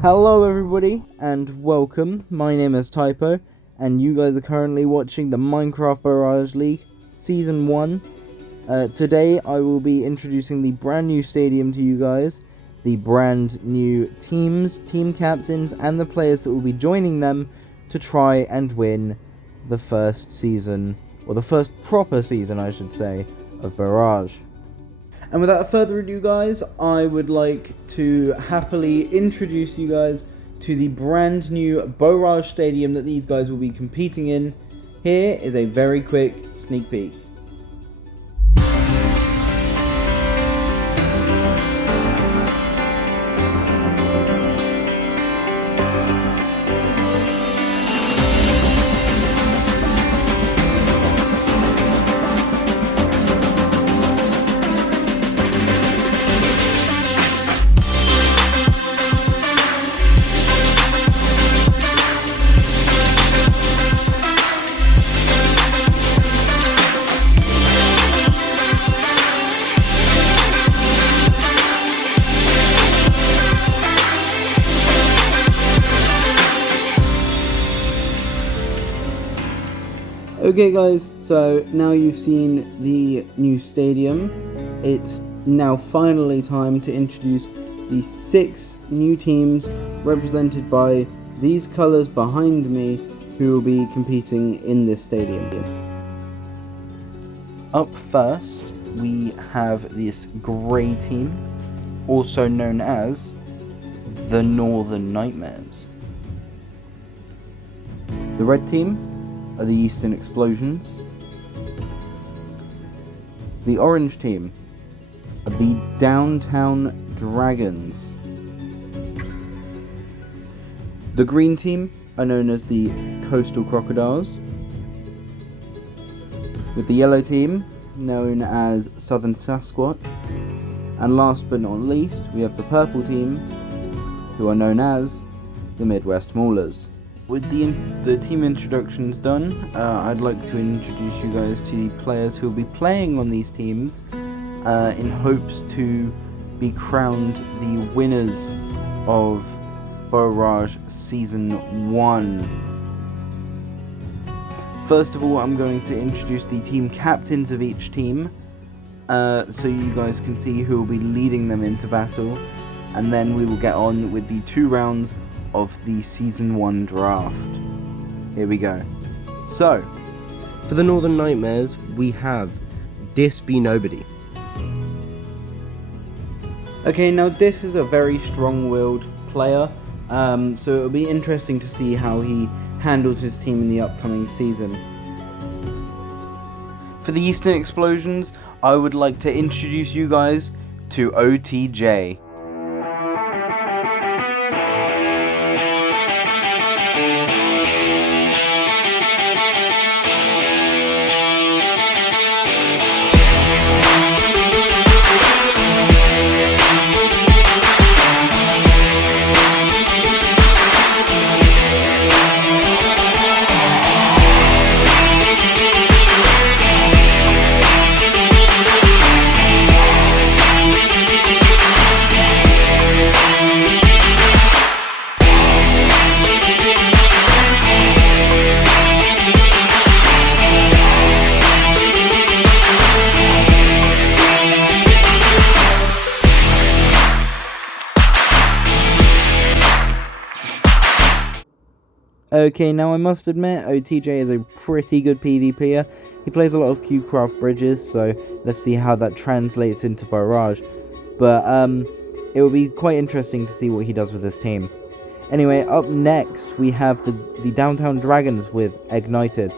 Hello everybody and welcome. My name is Typo and you guys are currently watching the Minecraft Bowragge League Season 1. Today I will be introducing the brand new stadium to you guys, the brand new teams, team captains and the players that will be joining them to try and win the first season, or the first proper season I should say, of Bowragge. And without further ado guys, I would like to happily introduce you guys to the brand new Bowragge Stadium that these guys will be competing in. Here is a very quick sneak peek. Okay guys, so now you've seen the new stadium, it's now finally time to introduce the 6 new teams represented by these colours behind me who will be competing in this stadium. Up first we have this grey team, also known as the Northern Nightmares. The red team are the Eastern Explosions. The orange team are the Downtown Dragons. The green team are known as the Coastal Crocodiles, with the yellow team known as Southern Sasquatch, and last but not least we have the purple team who are known as the Midwest Maulers. With the team introductions done, I'd like to introduce you guys to the players who will be playing on these teams in hopes to be crowned the winners of Bowragge Season 1. First of all, I'm going to introduce the team captains of each team so you guys can see who will be leading them into battle, and then we will get on with the 2 rounds of the Season 1 draft. Here we go. So, for the Northern Nightmares, we have Dis Be Nobody. Okay, now Dis is a very strong-willed player, so it'll be interesting to see how he handles his team in the upcoming season. For the Eastern Explosions, I would like to introduce you guys to OTJ. Okay, now I must admit, OTJ is a pretty good PvPer. He plays a lot of Q-Craft bridges, so let's see how that translates into Bowragge. But it will be quite interesting to see what he does with his team. Anyway, up next we have the Downtown Dragons with Eggknighted.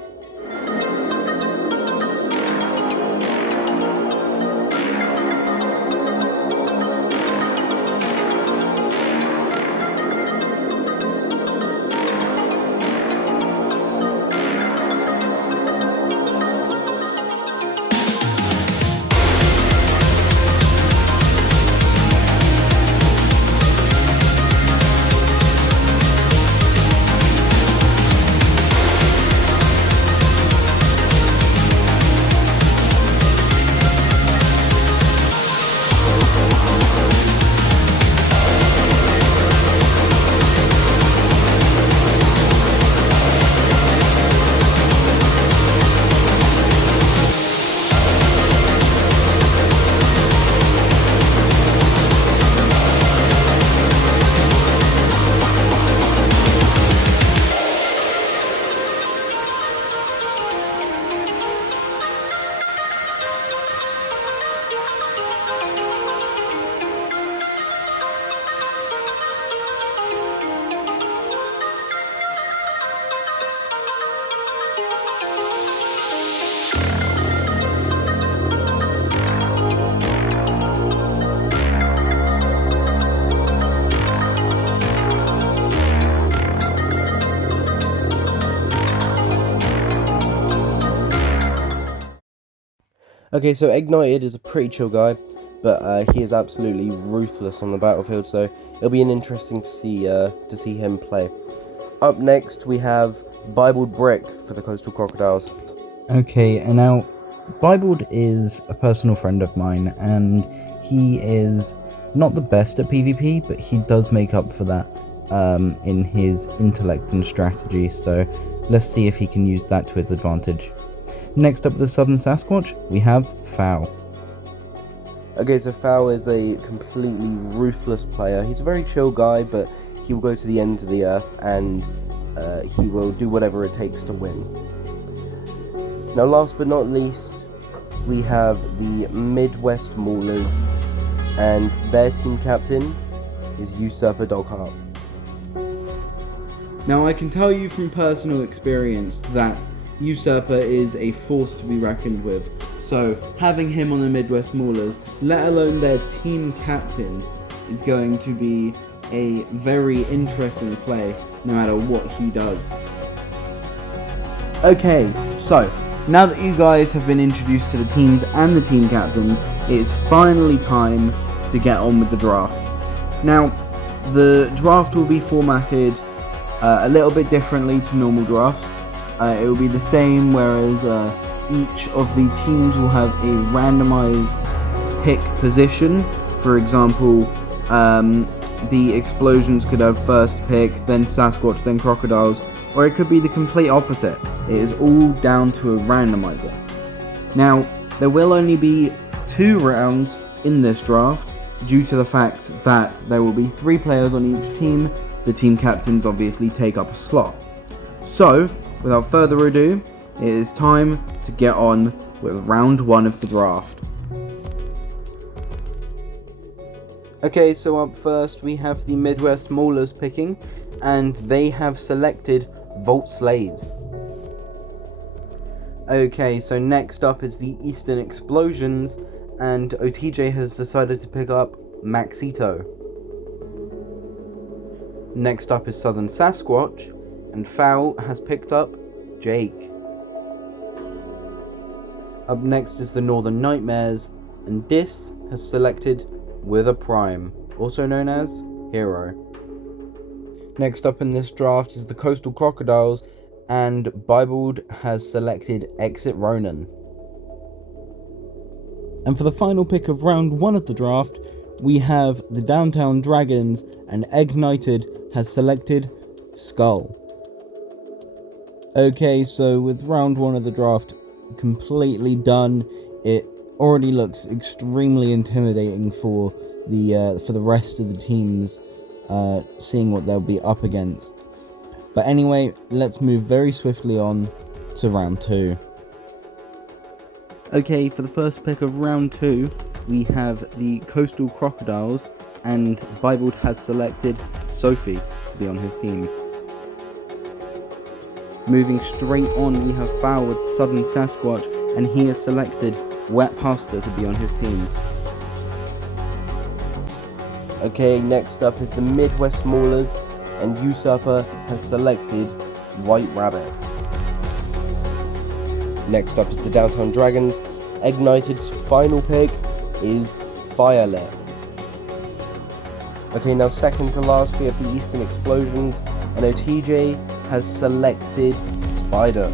Okay, so Eggknighted is a pretty chill guy, but he is absolutely ruthless on the battlefield, so it'll be interesting to see him play. Up next, we have Bibled Brick for the Coastal Crocodiles. Okay, and now Bibled is a personal friend of mine, and he is not the best at PvP, but he does make up for that in his intellect and strategy, so let's see if he can use that to his advantage. Next up, the Southern Sasquatch, we have Foul. Okay, so Foul is a completely ruthless player. He's a very chill guy, but he will go to the end of the earth, and he will do whatever it takes to win. Now, last but not least, we have the Midwest Maulers, and their team captain is Usurper Dogheart. Now, I can tell you from personal experience that Usurper is a force to be reckoned with, so having him on the Midwest Maulers, let alone their team captain, is going to be a very interesting play no matter what he does. Okay, so now that you guys have been introduced to the teams and the team captains, it is finally time to get on with the draft. Now, the draft will be formatted a little bit differently to normal drafts. It will be the same, whereas each of the teams will have a randomized pick position. For example, the Explosions could have first pick, then Sasquatch, then Crocodiles, or it could be the complete opposite. It is all down to a randomizer. Now, there will only be 2 rounds in this draft due to the fact that there will be 3 players on each team. The team captains obviously take up a slot. So, without further ado, it is time to get on with round 1 of the draft. Okay, so up first we have the Midwest Maulers picking, and they have selected Volt Slays. Okay, so next up is the Eastern Explosions, and OTJ has decided to pick up Maxito. Next up is Southern Sasquatch, and Foul has picked up Jake. Up next is the Northern Nightmares, and Dis has selected Wither Prime, also known as Hero. Next up in this draft is the Coastal Crocodiles, and Bibled has selected Exit Ronan. And for the final pick of round 1 of the draft, we have the Downtown Dragons, and Eggknighted has selected Skull. Okay, so with round 1 of the draft completely done, it already looks extremely intimidating for the rest of the teams, seeing what they'll be up against. But anyway, let's move very swiftly on to round 2. Okay, for the first pick of round 2, we have the Coastal Crocodiles, and Bibled has selected Sophie to be on his team. Moving straight on, we have Foul with Southern Sasquatch, and he has selected Wet Pasta to be on his team. Okay, next up is the Midwest Maulers, and Usurper has selected White Rabbit. Next up is the Downtown Dragons. Eggknighted's final pick is Firelit. Okay, now second to last we have the Eastern Explosions, and OTJ has selected Spider.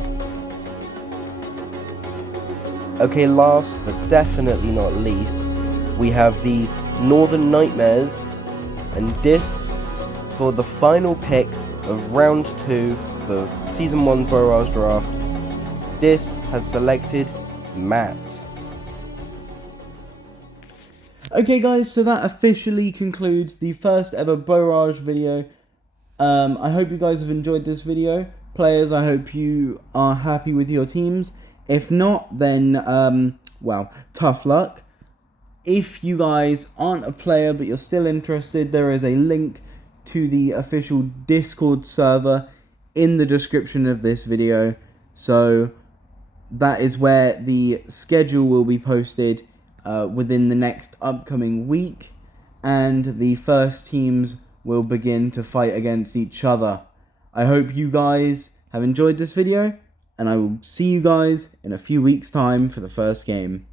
Okay, last but definitely not least, we have the Northern Nightmares, and this, for the final pick of round 2, the Season 1 Bowragge draft, this has selected Matt. Okay guys, so that officially concludes the first ever Bowragge video. I hope you guys have enjoyed this video. Players, I hope you are happy with your teams. If not, then, well, tough luck. If you guys aren't a player but you're still interested, there is a link to the official Discord server in the description of this video. So that is where the schedule will be posted within the next upcoming week, and the first teams will begin to fight against each other. I hope you guys have enjoyed this video, and I will see you guys in a few weeks' time for the first game.